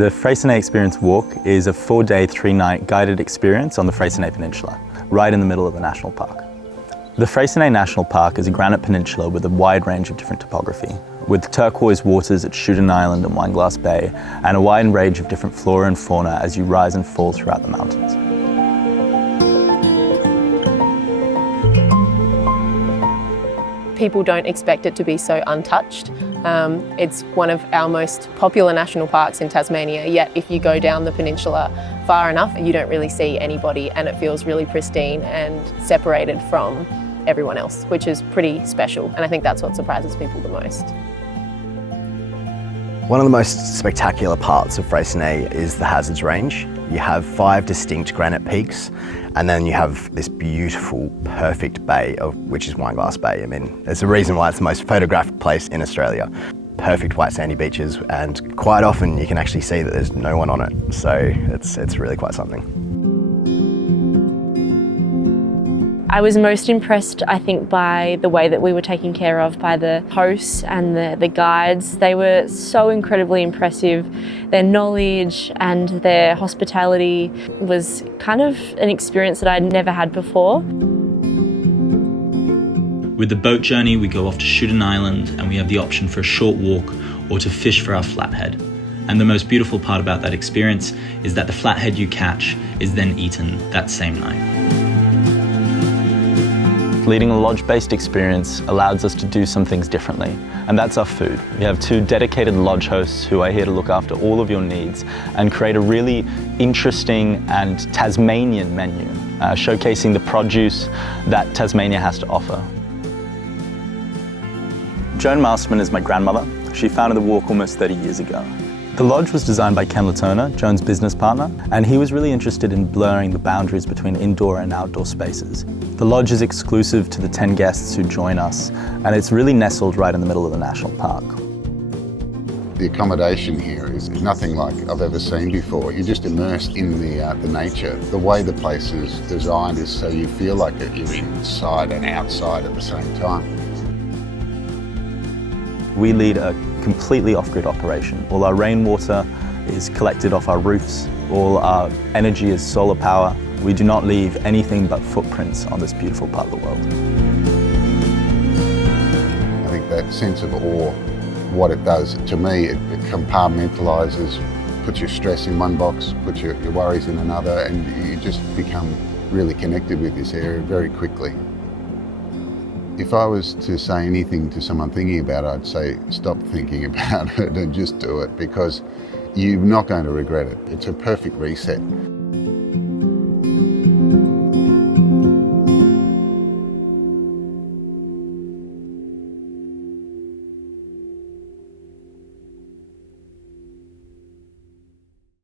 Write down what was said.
The Freycinet Experience Walk is a 4-day, 3-night guided experience on the Freycinet Peninsula, right in the middle of the national park. The Freycinet National Park is a granite peninsula with a wide range of different topography, with turquoise waters at Shootin Island and Wineglass Bay, and a wide range of different flora and fauna as you rise and fall throughout the mountains. People don't expect it to be so untouched. It's one of our most popular national parks in Tasmania, yet if you go down the peninsula far enough, you don't really see anybody, and it feels really pristine and separated from everyone else, which is pretty special, and I think that's what surprises people the most. One of the most spectacular parts of Freycinet is the hazards range. You have 5 distinct granite peaks, and then you have this beautiful, perfect bay, which is Wineglass Bay. I mean, there's a reason why it's the most photographed place in Australia. Perfect white sandy beaches, and quite often you can actually see that there's no one on it. So it's really quite something. I was most impressed, I think, by the way that we were taken care of by the hosts and the guides. They were so incredibly impressive. Their knowledge and their hospitality was kind of an experience that I'd never had before. With the boat journey, we go off to Shootin Island and we have the option for a short walk or to fish for our flathead. And the most beautiful part about that experience is that the flathead you catch is then eaten that same night. Leading a lodge-based experience allows us to do some things differently, and that's our food. We have 2 dedicated lodge hosts who are here to look after all of your needs and create a really interesting and Tasmanian menu, showcasing the produce that Tasmania has to offer. Joan Masterman is my grandmother. She founded the walk almost 30 years ago. The lodge was designed by Ken Latona, Joan's business partner, and he was really interested in blurring the boundaries between indoor and outdoor spaces. The lodge is exclusive to the 10 guests who join us, and it's really nestled right in the middle of the national park. The accommodation here is nothing like I've ever seen before. You're just immersed in the nature. The way the place is designed is so you feel like you're inside and outside at the same time. We lead a completely off-grid operation. All our rainwater is collected off our roofs. All our energy is solar power. We do not leave anything but footprints on this beautiful part of the world. I think that sense of awe, what it does to me, it compartmentalises, puts your stress in one box, puts your worries in another, and you just become really connected with this area very quickly. If I was to say anything to someone thinking about it, I'd say stop thinking about it and just do it, because you're not going to regret it. It's a perfect reset.